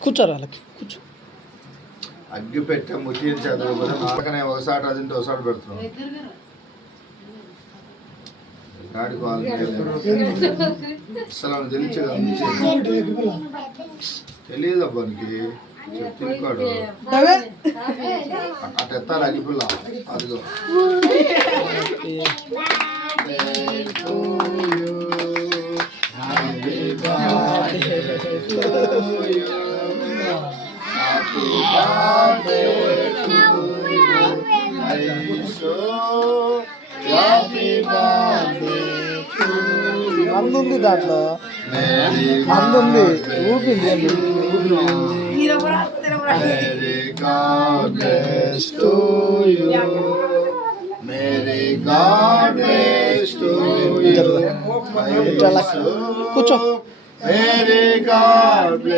కూర్చోరా కూర్చో. అగ్గి పెట్టే ముట్టించేది నాకనే ఒకసారి అది ఒకసారి పెడుతున్నాం గాడికి అసలు తెలియదు అబ్బానికి చెప్తాడు అట్ట ఎత్తాలి అగ్గిపుల్ల అదిగో అందుంది దాంట్లో అందుంది ఊపింది కూర్చో.